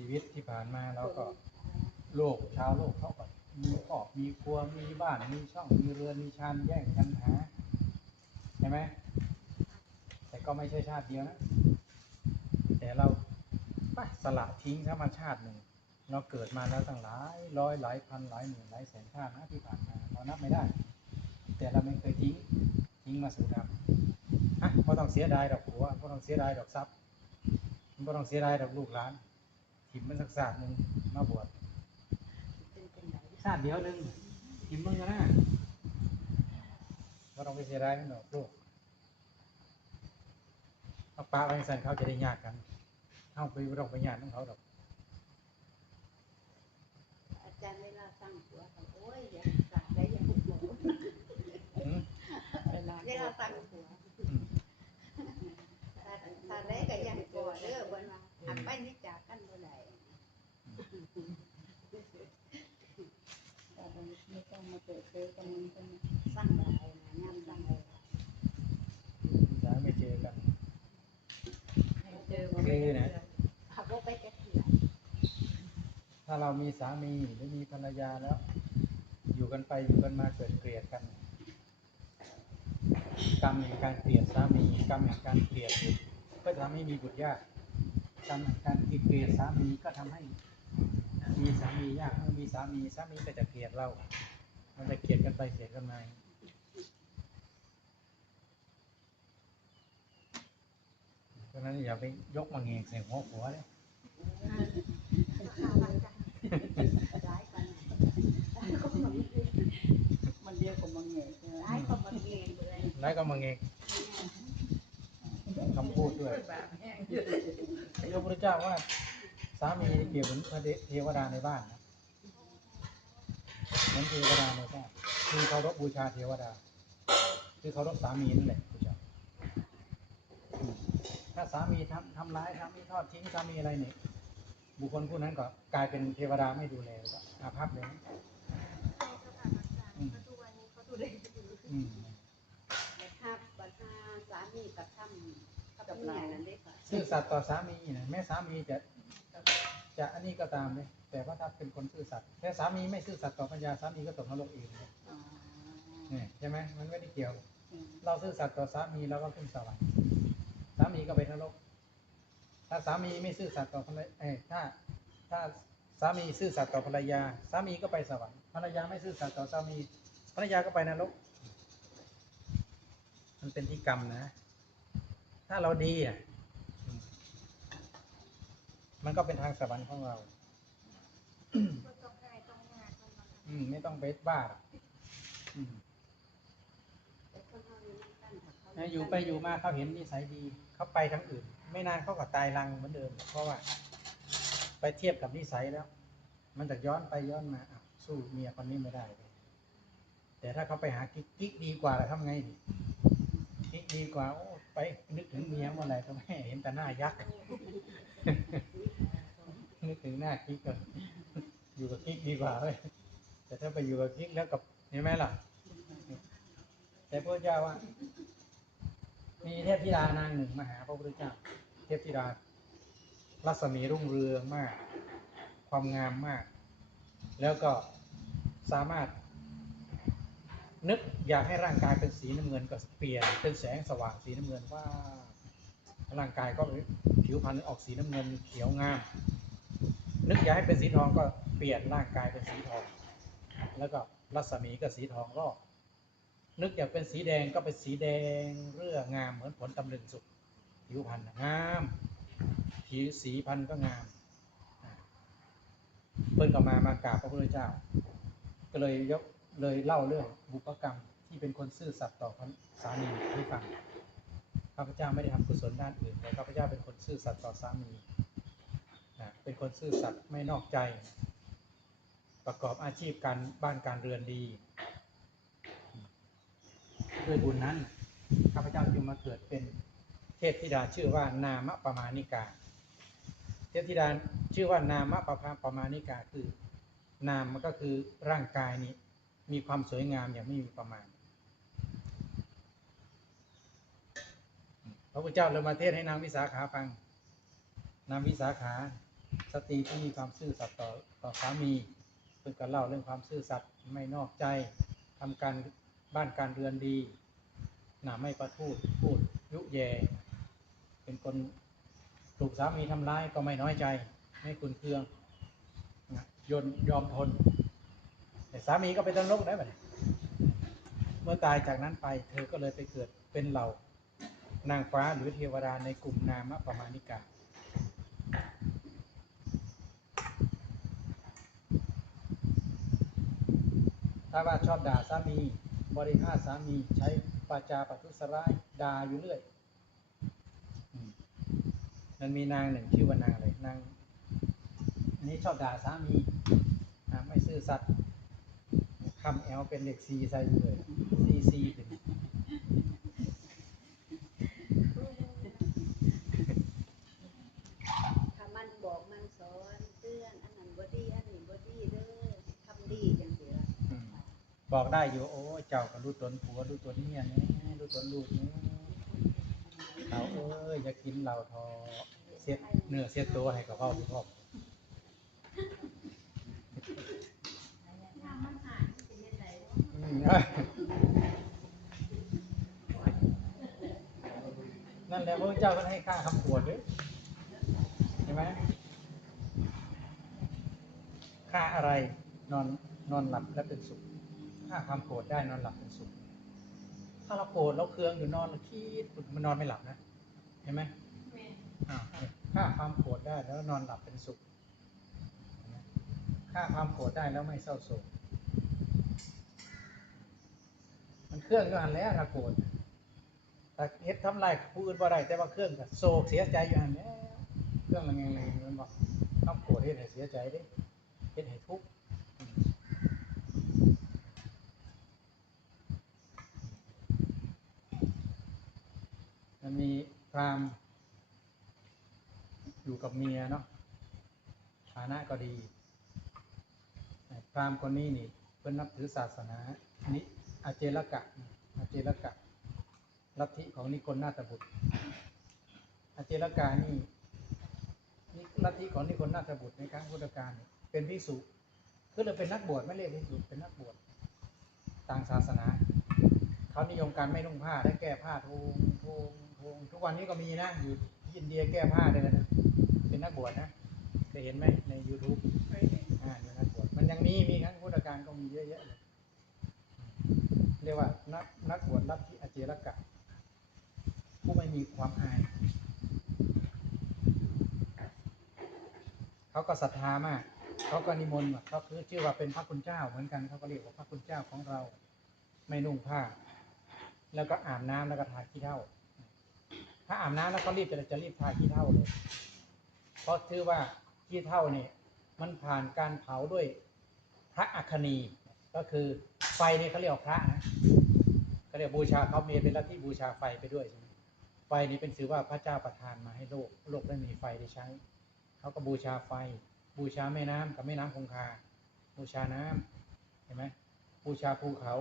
ชีวิตที่ผ่านมาเราก็โลกชาวโลกเขาก็มีครอบมีครัวมีบ้านมีช่องมีเรือนมีชานแย่งกันหาใช่ไหมแต่ก็ไม่ใช่ชาติเดียวนะ แต่เราไปสละทิ้งธรรมชาติหนึ่ง เราเกิดมาแล้วตั้งหลายร้อยหลายพันหลายหมื่นหลายแสนชาตินะที่ผ่านมาเรานับไม่ได้ แต่เราไม่เคยทิ้งทิ้งมาสู่ธรรมอะก็ต้องเสียดายดอกผัวก็ต้องเสียดายดอกทรัพย์ก็ต้องเสียดายดอกลูกหลาน ถิ่มมันสักศาสตร์หนึ่งมาบวชเป็นเป็นไหนชาติเดียวหนึ่งถิ่มมึงก็นะก็ต้องไปเสียดายมันดอกลูกเอาปลาไปใส่เขาจะได้ญาติกันเข้าไปบ่ต้องไปญาติของเขาดอกอาจารย์เวลาตั้งหัวเขาโอ้ยอย่าสั่งได้อย่าหุบหัวอืมเวลาเวลาตั้งหัวอืมถ้าถ้าได้ก็อยังก่อเด้อวันว่าหักไปนี่จากกันบ่ได้ ไม่ต้องมาเปิดเผยกันมันเป็นสร้างหลายนะย่ำสร้างหลายสายไม่เจอกันเจอคือนะขับรถไปจะเถื่อนถ้าเรามีสามีหรือมีภรรยาแล้ว อยู่กันไปอยู่กันมาเกิดเกลียดกัน กรรมแห่งการเกลียดสามีกรรมแห่งการเกลียดก็ทำให้มีบุตรยากกรรมแห่งการเกลียดสามีก็ทำให้ามียากเมื่อมีสามีสามีก็จะเกลียดเรา มันจะเกลียดกันไปเกลียดกันมาเพราะฉะนั้นอย่าไปยกมาเงงใส่หัวผัวเลยร้ายกันมันเรียกว่ามังเงยร้ายก็มังเงยเลยแล้วก็มาเงงคำพูดด้วยพระพุทธเจ้าว่าสามีเปรียบเหมือนพระเทวดาในบ้านนะ เหมือนเทวดาในบ้านคือเคารพบูชาเทวดา คือเคารพสามีนั่นแหละผู้ชายอืมถ้าสามีทำทำร้ายทำไม่ทอดทิ้งสามีอะไรเนี่ยบุคคลผู้นั้นก็กลายเป็นเทวดาไม่ดูแลแล้วก็อาภัพเลยนะอืมอืมถ้าบัดถ้าสามีกับทำกับเมียนั่นได้ค่ะซื่อสัตย์ต่อสามีนะแม้สามีจะ จะอันนี้ก็ตามเลยแต่ว่าถ้าเป็นคนซื่อสัตย์แต่สามีไม่ซื่อสัตย์ต่อปัญญาสามีก็ตกนรกเองเลยเนี่ยใช่ไหมมันไม่ได้เกี่ยว เราซื่อสัตย์ต่อสามีเราก็ขึ้นสวรรค์สามีก็ไปนรก ถ้าสามีไม่ซื่อสัตย์ต่อภรรยาเอ้ยถ้า ถ้าสามีซื่อสัตย์ต่อภรรยา สามีก็ไปสวรรค์ภรรยาไม่ซื่อสัตย์ต่อสามีภรรยาก็ไปนรก มันเป็นที่กรรมนะ ถ้าเราดีอะอืม มันก็เป็นทางสวรรค์ของเรา อืม ไม่ต้องไปบ้าหรอกอืมนะอยู่ไปอยู่มาเขาเห็นนิสัยดี เขาไปทางอื่น ไม่นานเขาก็ตายรังเหมือนเดิม เพราะว่า ไปเทียบกับนิสัยแล้ว มันจะย้อนไปย้อนมาอะสู้เมียคนนี้ไม่ได้เลยแต่ถ้าเขาไปหากิ๊กกิ๊กดีกว่าแล้วทำไงดีกิ๊กดีกว่าโอ้ไปนึกถึงเมียเมื่อไหร่ก็ไม่เห็นแต่หน้ายักษ์ นึกถึงหน้ากิ๊กก็อยู่กับกิ๊กดีกว่าเลยแต่ถ้าไปอยู่กับกิ๊กแล้วกับเห็นไหมล่ะ แต่พระเจ้าว่า มีเทพธิดานางหนึ่งมาหาพระพุทธเจ้า เทพธิดารัศมีรุ่งเรืองมาก ความงามมาก แล้วก็สามารถ นึกอยากให้ร่างกายเป็นสีน้ำเงินก็เปลี่ยนเป็นแสงสว่างสีน้ำเงินว่า ร่างกายก็ผิวพรรณออกสีน้ำเงินเขียวงาม นึกอยากให้เป็นสีทองก็เปลี่ยนร่างกายเป็นสีทอง แล้วก็รัศมีก็สีทองรอบนึกอยากเป็นสีแดงก็เป็นสีแดงเรื่องามเหมือนผลตำลึงสุกผิวพรรณงามผิวสีพันธุ์ก็งามเพิ่นก็มามากราบพระพุทธเจ้า ก็เลยยกเลยเล่าเรื่องบุพกรรมที่เป็นคนซื่อสัตย์ต่อพระสามีให้ฟัง ข้าพเจ้าไม่ได้ทำกุศลด้านอื่นแต่ข้าพเจ้าเป็นคนซื่อสัตย์ต่อสามีนะเป็นคนซื่อสัตย์ไม่นอกใจ ประกอบอาชีพการบ้านการเรือนดี ด้วยบุญนั้นข้าพเจ้าจึงมาเกิดเป็นเทพธิดาชื่อว่านามะประมานิกา เทพธิดาชื่อว่านามะปภาปมานิกาคือนามมันก็คือร่างกายนี้มีความสวยงามอย่างไม่มีประมาณ พระพุทธเจ้าเลยมาเทศให้นางวิสาขาฟัง นางวิสาขาสตรีที่มีความซื่อสัตย์ต่อต่อสามีเพื่อกันเล่าเรื่องความซื่อสัตย์ไม่นอกใจทำการบ้านการเรือนดีหนาไม่ประทุษพูดยุแยเป็นคนถูกสามีทำร้ายก็ไม่น้อยใจ ไม่ขุนเคืองยนยอมทน แต่สามีก็ไปตนรกได้แบบเมื่อตายจากนั้นไป เธอก็เลยไปเกิดเป็นเหล่า นางฟ้าหรือเทวดาในกลุ่มนามประมาณิกาถ้าว่าชอบด่าสามีบริหารสามีใช้ปาจาปัทุสร้ายด่าอยู่เรื่อยมันมีนางหนึ่งชื่อว่านางอะไรนางอันนี้ชอบด่าสามีไม่ซื่อสัตย์คำแอลเป็นเด็กซีใส่เลยซีซีเป็น ถ้ามันบอกมันสอนเตือนอันนั้นบ่ดีอันนี้บ่ดีเด้อทำดีจังซี่ล่ะ อืม บอกได้อยู่โอ้เจ้าก็รู้ตนผัวรู้ตนเมียนี่รู้ตนลูกนี่เราเอ้ยอยากกินเหล้าทอเสียเนื้อเสียตัวให้กับเขาพี่พ่อนั่นแหละพระเจ้าก็ให้ค่าคำปวดด้วยใช่ไหมค่าอะไรนอนนอนหลับและเป็นสุข ค่าความโกรธได้นอนหลับเป็นสุข ถ้าเราโกรธเราเคืองอยู่นอนเราคิดมันนอนไม่หลับนะ เห็นไหมอ่าวค่าความโกรธได้แล้วนอนหลับเป็นสุขเห็นไหมค่าความโกรธได้แล้วไม่เศร้าโศก มันเครื่องอยู่หันแหล้วถ้าโกรธแต่เฮ็ดทำลายผู้อื่นบ่ได้แต่ว่าเครื่องก็โศกเสียใจอยู่หันแหล้ว เครื่องมันยังไงมันบอกต้องโกรธเฮ็ดให้เสียใจเด้เฮ็ดให้ทุกข์อืมมัน มีพราม อยู่กับเมียเนาะฐานะก็ดีพรามคนนี้นี่เพิ่นนับถือศาสนานิอาเจรกะอาเจรกะลัทธิของนิคนนาตบุตรอาเจรกะนี่นี่ลัทธิของนิคนนาตบุตรในครั้งพุทธกาลเป็นพิสุคือเลยเป็นนักบวชไม่เรียกพิสุเป็นนักบวชต่างศาสนา เขานิยมการไม่นุ่งผ้าและแก้ผ้าทุงทุง ทุงทุกวันนี้ก็มีนะ อยู่ที่อินเดียแก้ผ้าเลยนะเป็นนักบวชนะเคยเห็นไหมใน YouTube อ่าอยู่นักบวชมันยังมีมีครั้งพุทธกาลก็มีเยอะแยะเลยเรียกว่านักนักบวชลับทธิอเจรกะ ผู้ไม่มีความอาย เขาก็ศรัทธามากเขาก็นิมนต์เขาคือชื่อว่าเป็นพระคุณเจ้าเหมือนกันเขาก็เรียกว่าพระคุณเจ้าของเรา ไม่นุ่งผ้า แล้วก็อาบน้ำแล้วก็ทาขี้เถ้า ถ้าอาบน้ำแล้วก็รีบจะจะรีบทาขี้เถ้าเลย เพราะชื่อว่าขี้เถ้าเนี่ยมันผ่านการเผาด้วยพระอัคคณีก็คือไฟเนี่ยเขาเรียกพระนะเขาเรียกบูชาเขาเมีเป็นลัทธิบูชาไฟไปด้วยใช่ไหมไฟนี้เป็นถือว่าพระเจ้าประทานมาให้โลกโลกได้มีไฟได้ใช้เขาก็บูชาไฟ บูชาแม่น้ำกับแม่น้ำคงคา บูชาน้ำเห็นไหมบูชาภูเขา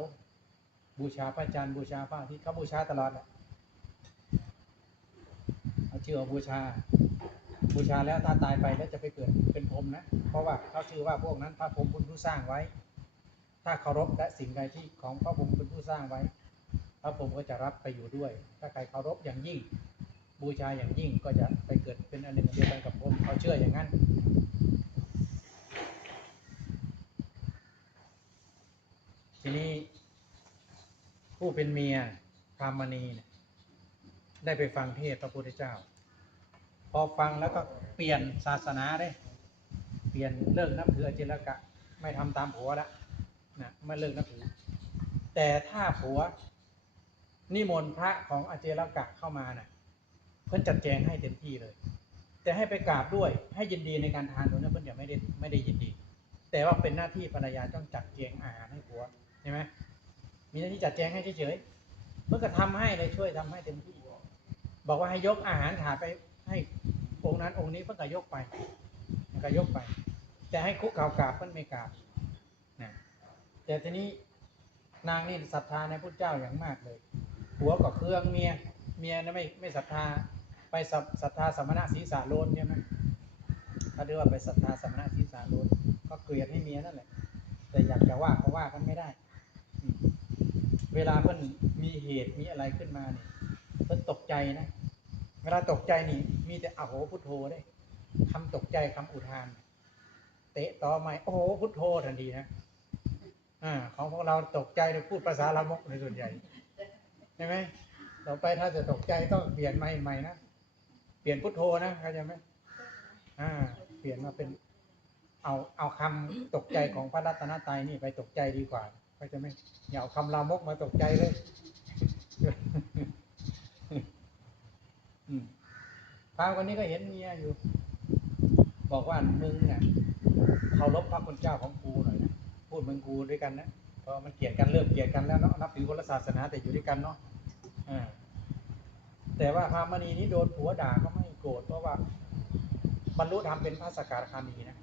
บูชาพระจันทร์บูชาพระอาทิตย์เขาบูชาตลอดแหละ เอาชื่อว่าบูชา บูชาแล้วถ้าตายไปแล้วจะไปเกิดเป็นพรหมนะ เพราะว่าเขาชื่อว่าพวกนั้นพระพรหมเป็นผู้สร้างไว้ ถ้าเคารพและสิ่งใดที่ของพระพรหมเป็นผู้สร้างไว้ พระพรหมก็จะรับไปอยู่ด้วย ถ้าใครเคารพอย่างยิ่ง บูชาอย่างยิ่งก็จะไปเกิดเป็นอันหนึ่งเดียวกันกับพรหมเขาเชื่ออย่างนั้นทีนี้ผู้เป็นเมียพรามณีเนี่ย ได้ไปฟังเทศพระพุทธเจ้า พอฟังแล้วก็เปลี่ยนศาสนาได้เปลี่ยนเลิกนับถืออเจรกะ ไม่ทำตามผัวแล้วนะไม่เลิกนับถือ แต่ถ้าผัว นิมนต์พระของอเจรกะเข้ามาน่ะ เพิ่นจัดแจงให้เต็มที่เลย แต่ให้ไปกราบด้วยให้ยินดีในการทานตรงนั้นเพิ่นจะไม่ได้ไม่ได้ยินดี แต่ว่าเป็นหน้าที่ภรรยาต้องจัดแจงอาหารให้ผัวใช่ไหมมีหน้าที่จัดแจงให้เฉยๆเพิ่นก็ทำให้เลยช่วยทำให้เต็มที่ บอกว่าให้ยกอาหารถาดไปให้องค์นั้นองค์นี้เพิ่นก็ยกไปก็ยกไป แต่ให้คุกเข่ากราบเพิ่นไม่กราบนะแต่ทีนี้นางนี่ศรัทธาในพุทธเจ้าอย่างมากเลยหัวก็เครื่องเมียเมียนะไม่ไม่ศรัทธาไปศรัทศรัทธาสมณะศีรษะโลนใช่ไหมถ้าเรียกว่าไปศรัทธาสมณะศีสาโลนก็เกลียดให้เมียนั่นแหละ แต่อยากจะว่าก็ว่ากันไม่ได้ เวลาเพิ่นมีเหตุมีอะไรขึ้นมาเนี่ย เพิ่นตกใจนะ เวลาตกใจนี่ มีแต่อโหพุทโธได้คำตกใจคำอุทาน เตะต่อไม้โอ้โหพุทโธทันทีนะอ่าของพวกเราตกใจเนี่ยพูดภาษาลามกในส่วนใหญ่ใช่ไหมต่อไปถ้าจะตกใจต้องเปลี่ยนใหม่ใหม่นะเปลี่ยนพุทโธนะเข้าใจไหมอ่า เปลี่ยนมาเป็นเอาเอาคำตกใจของพระรัตนตรัยนี่ไปตกใจดีกว่าเข้าใจไหมอย่าเอาคำลามกมาตกใจเลย พรามคนนี้ก็เห็นเมียอยู่ บอกว่ามึงเนี่ยเคารพพระคุณเจ้าของกูหน่อยนะพูดมึงกูด้วยกันนะเพราะมันเกลียดกันเริ่มเกลียดกันแล้วเนาะนับถือคนละศาสนาแต่อยู่ด้วยกันเนาะแต่ว่าพรามณีนี้โดนผัวด่าก็ไม่โกรธเพราะว่าบรรลุธรรมเป็นพระสกทาคามีนะ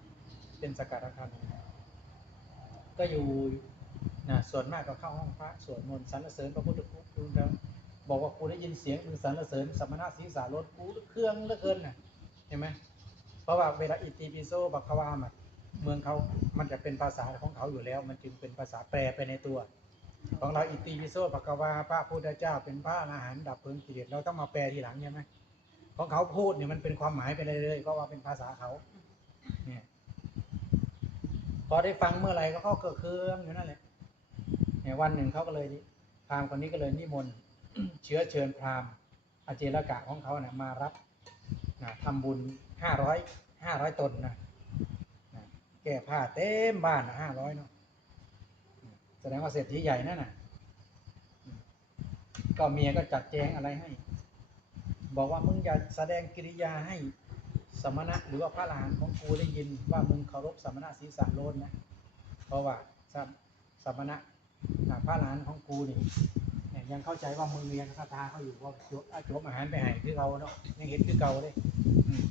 เป็นสกทาคามีก็อยู่นะส่วนมากก็เข้าห้องพระสวดมนต์สรรเสริญพระพุทธคุณแล้ว บอกว่ากูได้ยินเสียงมึงสรรเสริญสมณะศีรษารถกูเครื่องเหลือเกินน่ะเห็นไหมเพราะว่าเวลาอิติปิโสบักวามาเมืองเขามันจะเป็นภาษาของเขาอยู่แล้ว มันจึงเป็นภาษาแปลไปในตัว ของเราอิติปิโสบักวาพระพุทธเจ้า เป็นพระอรหันต์ดับเพลิงกิเลสเราต้องมาแปลทีหลังใช่ไหมของเขาพูดเนี่ยมันเป็นความหมายไปเลยเลยเพราะว่าเป็นภาษาเขาเนี่ยพอได้ฟังเมื่อไหร่ก็เข้าเกิดเครื่องอยู่นั่นแหละเนี่ยวันหนึ่งเขาก็เลยพรามคนนี้ก็เลยนิมนต์ เชื้อเชิญพราหมณ์อาเจรกะของเขาเนี่ยมารับนะทำบุญห้าร้อยห้าร้อยตนนะนะแก้ผ้าเต็มบ้านห้าร้อยเนาะแสดงว่าเศรษฐีใหญ่นั่นน่ะก็เมียก็จัดแจงอะไรให้ บอกว่ามึงอย่าแสดงกิริยาให้สมณะหรือว่าพระอรหันของกูได้ยินว่ามึงเคารพสมณะศีรษะโลนนะ เพราะว่าสมสมณะพระอรหันของกูนี่ ยยังเข้าใจว่ามึงยังศรัทธาเขาอยู่ว่าโยเอาโจมอาหารไปให้คือเขาเนาะยังเห็นคือเก่าเลยอืม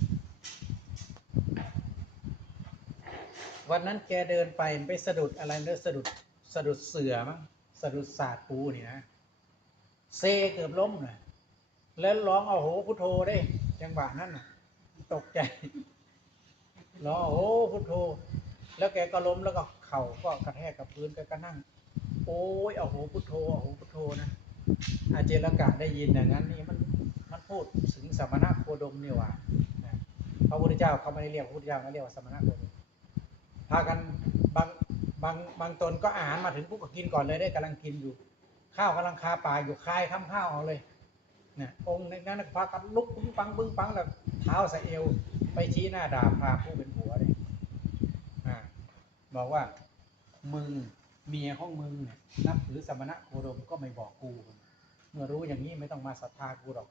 วันนั้นแกเดินไปไปสะดุดอะไรเนอะสะดุดสะดุดเสือมั้งสะดุดศาสตร์ปูนี่นะเซเกือบล้มเลยแล้วร้องเอาโหพุทโธได้จังหวะนั้นน่ะตกใจร้องโอ้โหพุทโธ แล้วแกก็ล้มแล้วก็เข่าก็กระแทกกับพื้นแกก็นั่ง โอ้ยเอาโหพุทโธเอาโหพุทโธนะ อาเจรกะได้ยินอย่างนั้นนี่มันมันพูดถึงสมณะโคดมนี่ว่านะพระพุทธเจ้าเขาไม่ได้เรียกพระพุทธเจ้าเขาเรียกว่าสมณะโคดมพากันบางบางบางตนก็อาหารมาถึงปุ๊บก็กินก่อนเลยได้กำลังกินอยู่ ข้าวกำลังคาปากอยู่คายข้ามข้าวเอาเลยนี่ยองค์นั้นนะพากันลุกปึ้งปังปึ้งปังแล้วเท้าสะเอว ไปชี้หน้าด่าพาผู้เป็นผัวเลยบอกว่ามึง เมียของมึงเนี่ยนับถือสมณะโคดมก็ไม่บอกกู เมื่อรู้อย่างนี้ไม่ต้องมาศรัทธากูหรอก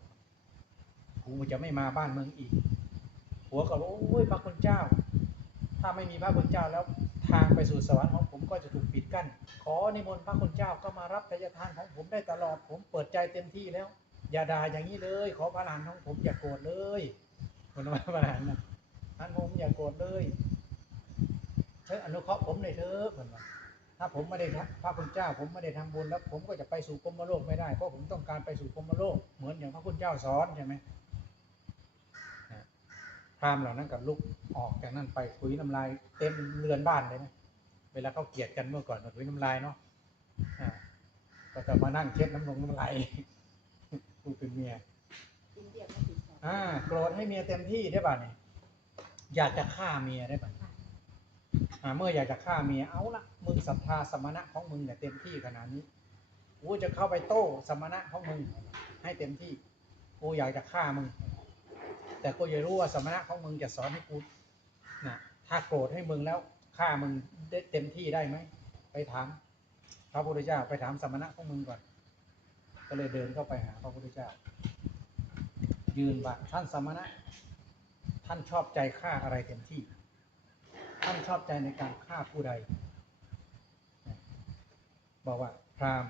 กูจะไม่มาบ้านเมืองอีกผัวก็บอกโอ้ยพระคุณเจ้า ถ้าไม่มีพระคุณเจ้าแล้วทางไปสู่สวรรค์ของผมก็จะถูกปิดกั้น ขอนิมนต์พระคุณเจ้าก็มารับทายทานของผมได้ตลอด ผมเปิดใจเต็มที่แล้ว อย่าด่าอย่างนี้เลย ขอพระหลานของผมอย่าโกรธเลยคนว่าพระหลานนะท่านผมอย่าโกรธเลยเชิญอนุเคราะห์ผมเลยเถอะเหมือนว่า ถ้าผมไม่ได้ทำพระคุณเจ้า ผมไม่ได้ทำบุญแล้ว ผมก็จะไปสู่พรหมโลกไม่ได้เพราะผมต้องการไปสู่พรหมโลกเหมือนอย่างพระคุณเจ้าสอนใช่ไหมนะพราหมณ์เหล่านั้นกับลุกออกจากนั้นไปคุยน้ำลายเต็มเรือนบ้านเลยนะเวลาเขาเกลียดกันเมื่อก่อนก็คุยน้ำลายเนาะอ่าก็จะมานั่งเช็ดน้ำลงน้ำลายกูเป็นเมียกินเรียกมาติดต่ออ่าโกรธให้เมียเต็มที่ได้ป่ะเนี่ยอยากจะฆ่าเมียได้ป่ะอ่า เมื่ออยากจะฆ่าเมียเอาละมึงศรัทธาสมณะของมึงเนี่ยเต็มที่ขนาดนี้กูจะเข้าไปโต้สมณะของมึงให้เต็มที่กูอยากจะฆ่ามึง แต่กูอยากรู้ว่าสมณะของมึงจะสอนให้กูนะถ้าโกรธให้มึงแล้วฆ่ามึงได้เต็มที่ได้ไหมไปถามพระพุทธเจ้าไปถามสมณะของมึงก่อน ก็เลยเดินเข้าไปหาพระพุทธเจ้า ยืนว่าท่านสมณะ ท่านชอบใจฆ่าอะไรเต็มที่ ท่านชอบใจในการฆ่าผู้ใด บอกว่าพราม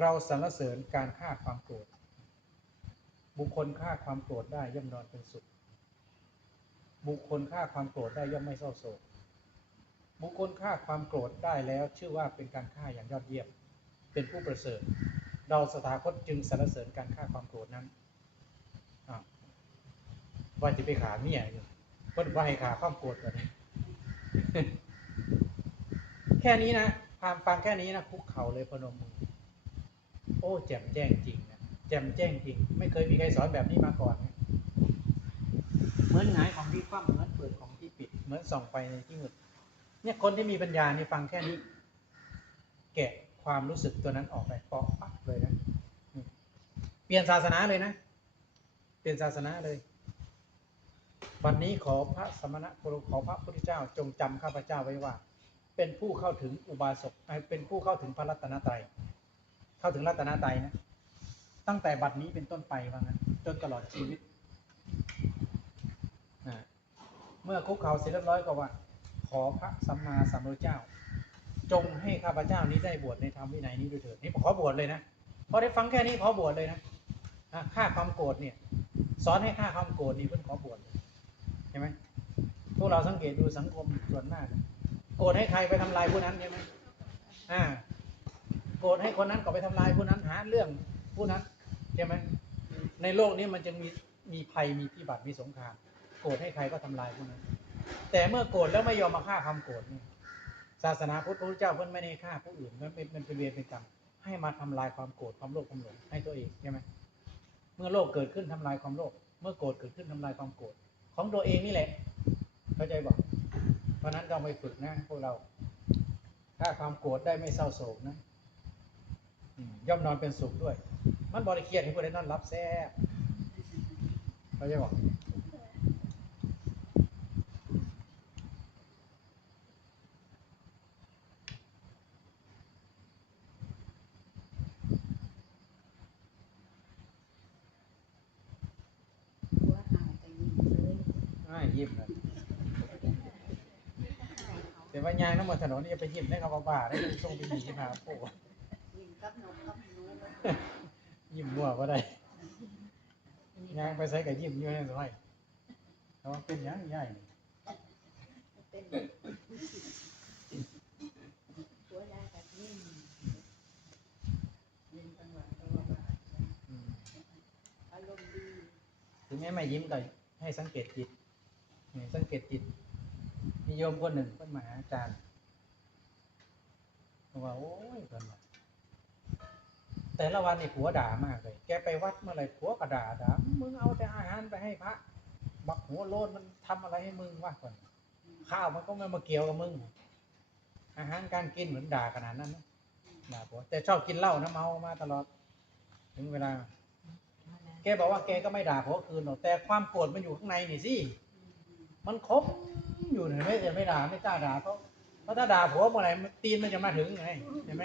เราสรรเสริญการฆ่าความโกรธ บุคคลฆ่าความโกรธได้ย่อมนอนเป็นสุข บุคคลฆ่าความโกรธได้ย่อมไม่เศร้าโศก บุคคลฆ่าความโกรธได้แล้วชื่อว่าเป็นการฆ่าอย่างยอดเยี่ยม เป็นผู้ประเสริฐ เราสถาคตจึงสรรเสริญการฆ่าความโกรธนั้นวว่าจะไปขาเมียอยู่ เพิ่นว่าให้ขาความโกรธก่อนแค่นี้นะฟังฟังแค่นี้นะคุกเข่าเลยพนมมือโอ้แจ่มแจ้งจริงนะแจ่มแจ้งจริง ไม่เคยมีใครสอนแบบนี้มาก่อนนะเหมือนหงายของที่คว่ำเหมือนเปิดของที่ปิด เหมือนส่องไปในที่มืดเนี่ยคนที่มีปัญญาเนี่ยฟังแค่นี้ แกะความรู้สึกตัวนั้นออกไปปอกปักเลยนะ เปลี่ยนศาสนาเลยนะ เปลี่ยนศาสนาเลย วันนี้ขอพระสมณะโคขอพระพุทธเจ้าจงจำข้าพเจ้าไว้ว่า เป็นผู้เข้าถึงอุบาสกเป็นผู้เข้าถึงพระรัตนตรัยเข้าถึงรัตนตรัยนะตั้งแต่บัดนี้เป็นต้นไปว่างั้นจนตลอดชีวิตเมื่อคุกเข่าเสร็จเรียบร้อยก็ว่า ขอพระสัมมาสัมพุทธเจ้า จงให้ข้าพเจ้านี้ได้บวชในธรรมวินัยนี้ด้วยเถิดนี่ขอบวชเลยนะพอได้ฟังแค่นี้ขอบวชเลยนะอะฆ่าความโกรธเนี่ย สอนให้ฆ่าความโกรธนี่เพิ่นขอบวชเลย ใช่ไหมพวกเราสังเกตดูสังคมส่วนมาก โกรธให้ใครไปทำลายผู้นั้นใช่ไหมอ่า โกรธให้คนนั้นก็ไปทำลายผู้นั้นหาเรื่องผู้นั้นใช่ไหมในโลกนี้มันจะมีมีภัยมีพิบัติมีสงคราม โกรธให้ใครก็ทำลายผู้นั้น แต่เมื่อโกรธแล้วไม่ยอมมาฆ่าความโกรธนี่ศาสนาพุทธพระพุทธเจ้าเพิ่นไม่ได้ฆ่าผู้อื่นมันเป็นมันเป็นเวรเป็นกรรมให้มาทำลายความโกรธความโลภความหลงให้ตัวเองใช่ไหมเมื่อโลภเกิดขึ้นทำลายความโลภเมื่อโกรธเกิดขึ้นทำลายความโกรธ ของตัวเองนี่แหละ เข้าใจบอกเพราะนั้นต้องไปฝึกนะพวกเรา ถ้าความโกรธได้ไม่เศร้าโศกนะย่อมนอนเป็นสุขด้วย มันบริเครียดให้ผู้ใดนอนรับแซ่บเขาจะบอก หัวหายไปยิ้มเลย อ้ายยิ้มเลย หายเขา แต่ว่ายางน้ำมันถนนนี่จะไปยิ้มได้เขาบ้าได้ส่งไปหนีมาโอ้ยิ้มกับนกกับหนูยิ้มมั่วก็ได้ยางไปใส่กับยิ้มอยู่ในสมัยเขาว่าเป็นหยังใหญ่เป็นหัวยายกับยิ้มยิ้มจังหวะจังหวะอืมอารมณ์ดีถึงแม้ไม่ยิ้มก็ให้สังเกตจิตนี่สังเกตจิตมีโยมคนหนึ่งเพิ่นมาหาอาจารย์บอก ว่าโอ้ยเพิ่นแต่ละวันนี่ผัวด่ามากเลย แกไปวัดเมื่อไรผัวก็ด่าด่ามึงเอาแต่อาหารไปให้พระบักหัวโลนมันทำอะไรให้มึงวะก่อนข้าวมันก็ไม่มาเกี่ยวกับมึง อาหารการกินเหมือนด่าขนาดนั้นนะด่าผัวแต่ชอบกินเหล้านะเมามาตลอด ถึงเวลา แกบอกว่าแกก็ไม่ด่าผัวคืนหรอกแต่ความโกรธมันอยู่ข้างในนี่สิมันคบอยู่เห็นไหมแต่ไม่ด่าไม่กล้าด่าเพราะ เพราะถ้าด่าผัวเมื่อไหร่ตีนมันจะมาถึงไงเห็นไหม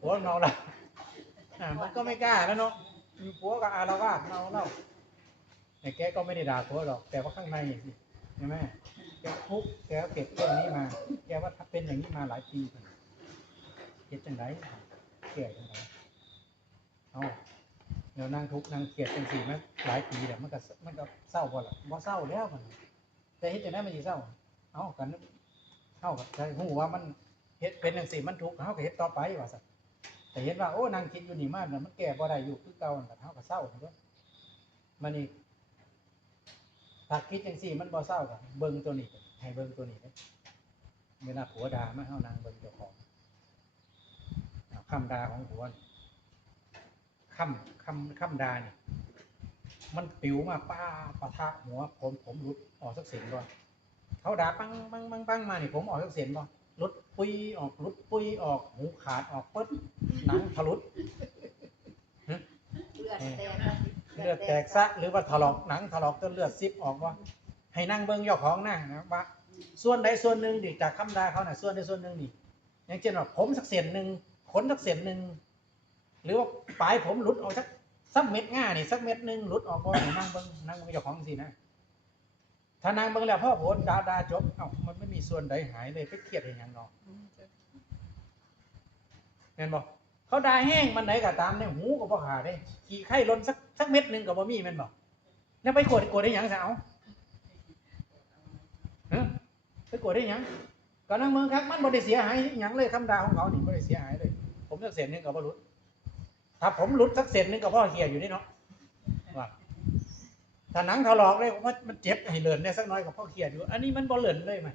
ผัวเมาละอ่ามันก็ไม่กล้าแล้วเนาะผัวก็อาละวาดเมาเล้าแต่แกก็ไม่ได้ด่าผัวหรอก แต่ว่าข้างในนี่สิเห็นไหมแกทุกข์แกเก็บเรื่องนี้มา แกว่าถ้าเป็นอย่างนี้มาหลายปีเก็บจังไรแก่จังไรเอาเดี๋ยวนั่งทุกข์นั่งเกลียดจังสี่มหลายปีแล้วมันก็มันก็เศร้าบ่ล่ะบ่เศร้าแล้วมันแต่เฮ็ดจังได๋มันสิเศร้า เอากัน เฮาก็ใช่ฮู้ว่ามันเฮ็ดเป็นจังซี่มันทุกข์เฮาก็เฮ็ดต่อไปว่าซั่นแต่เห็นว่าโอ้นั่งคิดอยู่นี่มาเนี่ยมันแก้บ่ได้อยู่คือเก่านั่นก็เฮาก็เศร้าเด้อมันนี่ถ้าคิดจังซี่มันบ่เศร้าก็เบิ่งตัวนี้ให้เบิ่งตัวนี้เด้อเวลาผัวด่ามาเฮานั่งเบิ่งเจ้าของคำด่าของผัวคำคำคำด่านี่มันปิวมาป้าปะทะหัวผมผมหลุดออกสักเสียงก่อน เขาด่าปังปังปังปังมานี่ผมออกสักเสียงก่อนหลุดปุยออกหลุดปุยออกหูขาดออกปึ๊ดหนังทะลุเลือดแตกเลือดแตกซะหรือว่าถลอกหนังถลอกจนเลือดซิบออกว่าให้นั่งเบิ้งเจ้าของนั่งนะว่าส่วนใดส่วนหนึ่งดิจากคำด่าเขาน่ะส่วนใดส่วนหนึ่งนี่อย่างเช่นว่าผมสักเสียนหนึ่งขนสักเสียนหนึ่งหรือว่าปลายผมหลุดออกสักสักเม็ดง่านี่สักเม็ดหนึ่งหลุดออกบ่ให้นั่งเบิ้งนั่งเบิ้งเจ้าของสินะ ถ้านางเบิ่งแล้วพ่อโผลดาดาจบเอ้ามันไม่มีส่วนใดหายเลยไปเครียดอย่างหยังเนาะเห็นบอกเขาดาแห้งมันไหนก็ตามเนี่ยหูก็บ่ขาดเด้ขี่ไข่ล้นสักสักเม็ดหนึ่งก็บ่มีแม่นบ่แล้วไปโกรธโกรธได้ยังซะเอาฮะไปโกรธได้ยังก็นั่งเมืองครับมันบ่ได้เสียหายยังเลยคำดาของเขานี่บ่ได้เสียหายเลย ผมสักเศษหนึงก็บ่หลุดถ้าผมหลุดสักเศษหนึงก็พ่อเฮียอยู่นี่เนาะ ถ้าหนังถลอกเลยผมว่ามันเจ็บให้เลินได้สักหน้อยกับพ่อเครียดอยู่อันนี้มันบ่เลินเลยมัน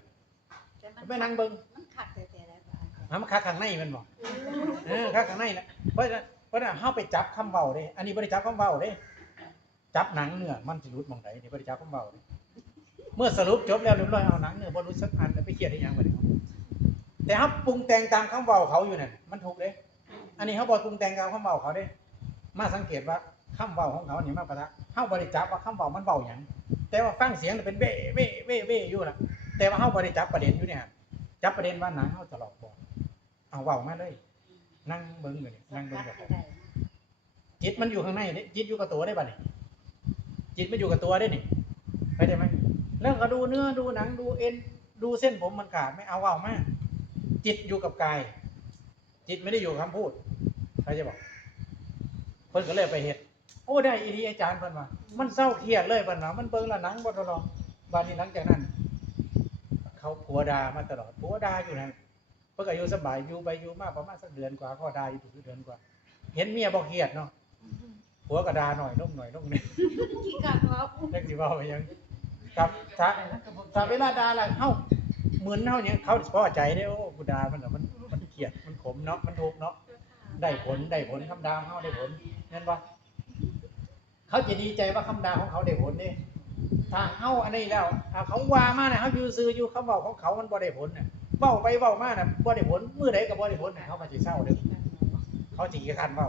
แต่มันไปนั่งเบิ่งมันขัดแต่ๆแล้วก็อะมันคักข้างในมันบ่เออคักข้างในน่ะเพราะฉะนั้นเพราะฉะนั้นเฮาไปจับคำเว้าเด้ อันนี้บ่ได้จับคำเว้าเด้ จับหนังเนื้อมันสิหลุดหมองใดนี่บ่ได้จับคำเว้าเด้เมื่อสรุปจบแล้วเรียบร้อยเอาหนังเนื้อบ่รู้สักอันแล้วไปเครียดอีหยังบัดนี้แต่เฮาปรุงแต่งตามคำเว้าเขาอยู่นั่นมันถูกเด้ อันนี้เฮาบ่ปรุงแต่งตามคำเว้าเขาเด้ มาสังเกตว่า คำเว้าของเขานี่มาปะทะเฮาบ่ได้จับว่าคำเว้ามันเว้าหยังแต่ว่าฟังเสียงน่ะเป็นเว่เว่เว่เว่อยู่น่ะแต่ว่าเฮาบ่ได้จับประเด็นอยู่เนี่ยจับประเด็นว่าหนังเฮาตลอกบ่เอาเว้ามาเลย นั่งเบิ่งอยู่นี่นั่งเบิ่งขัแบดบให้ได้จิตมันอยู่ข้างในนี่จิตอยู่กับตัวได้ป่ะนี่จิตมันอยู่กับตัวได้นี่เข้าใจไหมเรื่องก็ดูเนื้อดูหนังดูเอ็นดูเส้นผมมันขาดไม่เอาเว้ามาจิตอยู่กับกาย จิตไม่ได้อยู่กับคำพูดเข้าใจบอกเพิ่นก็เลยไปเฮ็ด โอ้ได้อีดีอาจารย์เพิ่นว่ามันเศร้าเครียดเลยเพิ่นว่ามันเบิ่งและหนังบ่ตลอดบาดนี้หลังจากนั้น เขาผัวด่ามาตลอดผัวด่าอยู่นั่นเพิ่นก็อยู่สบายอยู่ไปอยู่มาประมาณสักเดือนกว่าก็ด่าอยู่ถึงเดือนกว่า เห็นเมียบ่เครียดเนาะผัวก็ด่าหน่อยนุ่มหน่อยนุ่มนี่ขี้กัดเราจักสิเว้าไปยังครับถ้าถ้าเวลาด่าล่ะเฮาเหมือนเฮาเนี่ยเขาพอใจได้โอ้กูด่ามันน่ะมันมันเครียดมันขมเนาะมันทุกข์เนาะได้ผลได้ผลคำด่าของเขาได้ผลนั่นปะ เขาจะดีใจว่าคำด่าของเขาได้ผลนี่ถ้าเขาอันนี้แล้วถ้าเขาว่ามาเนี่ยเขาอยู่ซื้ออยู่คำบอกของเขามันบ่ได้ผลเนี่ยเบ้าไปเบ้ามาเนี่ยบ่ได้ผลมือใดก็บ่ได้ผลเนี่ยเขาก็สิเศร้าเด้อเขาสิขี้คันเบ้า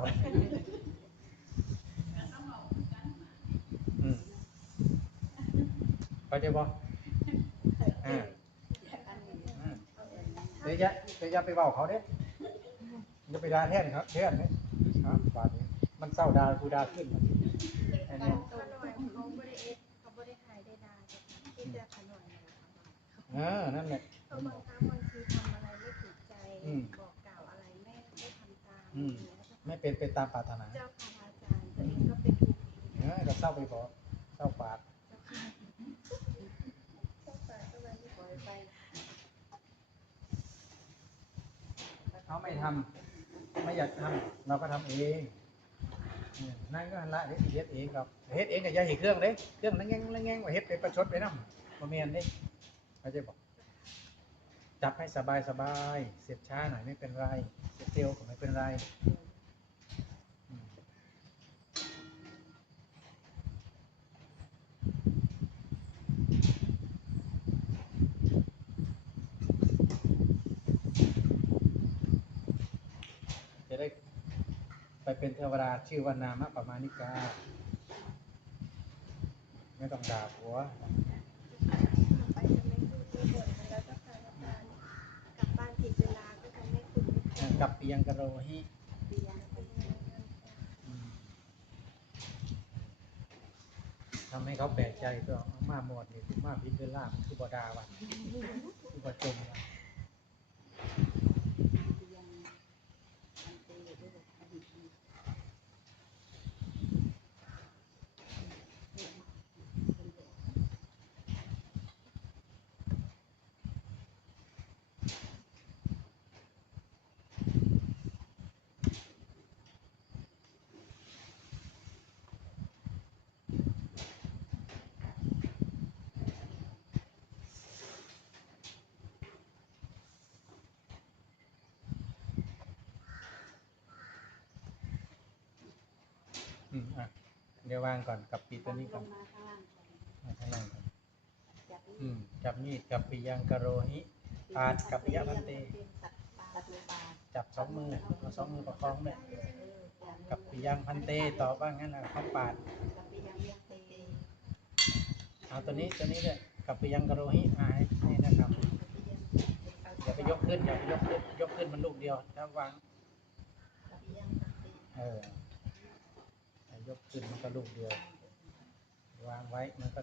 เข้าใจบ่อ่าเดี๋ยวจะเดี๋ยวจะไปเบ้าเขาเด้อย่าไปด่าแท่นเขาแท่นเนี่ยครับบาดนี้มันเศร้าด่ากูด่าขึ้นมาอัน ข เนี้ย นอยเขาบริเอสเขาบริหายได้ดาแต่ที่จะขนอยนะคะ เออนั่นแหละเพราะบางครั้งบางทีทำอะไรไม่ถูกใจอืม บอกกล่าวอะไรไม่ไม่ทำตามอืม อย่างเงี้ยไม่เป็นไปตามปรารถนาเจ้าค่ะอาจารย์ตัวเองก็เป็นทุกข์เออก็เศร้าไปบอกเศร้าปากเจ้าค่ะเจ้าค่ะก็เลยไม่ปล่อยไปเขาไม่ทำไม่อยากทำเราก็ทำเองเออนั่นก็หันละเฮ็ดเฮ็ดเองครับเฮ็ดเองก็อย่าเฮ็ดเครื่องเด้เครื่องนั่งแงงนั่งแงงว่าเฮ็ดไปประชดไปนำบ่แม่นเด้ เขาจะบอกจับให้สบายสบายเสียบช้าหน่อยไม่เป็นไรเสียบเร็วก็ไม่เป็นไรจะได้ไปเป็นเทวดาชื่อว่านามะประมานิกา ไม่ต้องด่าผัว ไปจะไม่พูดไม่ บ่นแล้วเจ้าค่ะอาจารย์กลับบ้านผิดเวลาก็จะไม่คุยไม่คุยกับปียังกะโรหิเตียงอืมทำให้เขาแปลกใจก็เอามาหมดนี่คือมาพิษเวลามันคือบดาว่ะคือบดจมว่ะ เตียงมันเตะด้วยอดีต อืมอะเดี๋ยววางก่อนกับปีตัวนี้ก่อนข้างล่างก่อนมาข้างล่างก่อนจับอืมจับมีดกับปียังกะโรหิปาดกับปิยะพันเต จับสองมือเอาสองมือประคองเลยเออจับกับปียังพันเตต่อบ้างงั้นนะเขาปาดเอาตัวนี้ตัวนี้ด้วยกับปียังกะโรหิอ่าให้ให้นะครับอย่าไปยกขึ้นอย่าไปยกขึ้นยกขึ้นมันลูกเดียวถ้าวางเออ ยกขึ้นมันก็ลูกเดียว วางไว้มันก็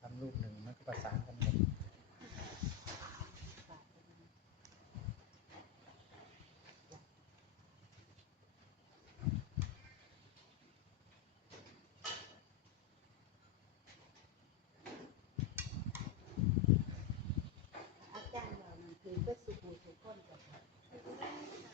ทำลูกหนึ่งมันก็ประสานกันหมดอาจารย์เรานั่นคือก็สุขุทุกคนจ้ะ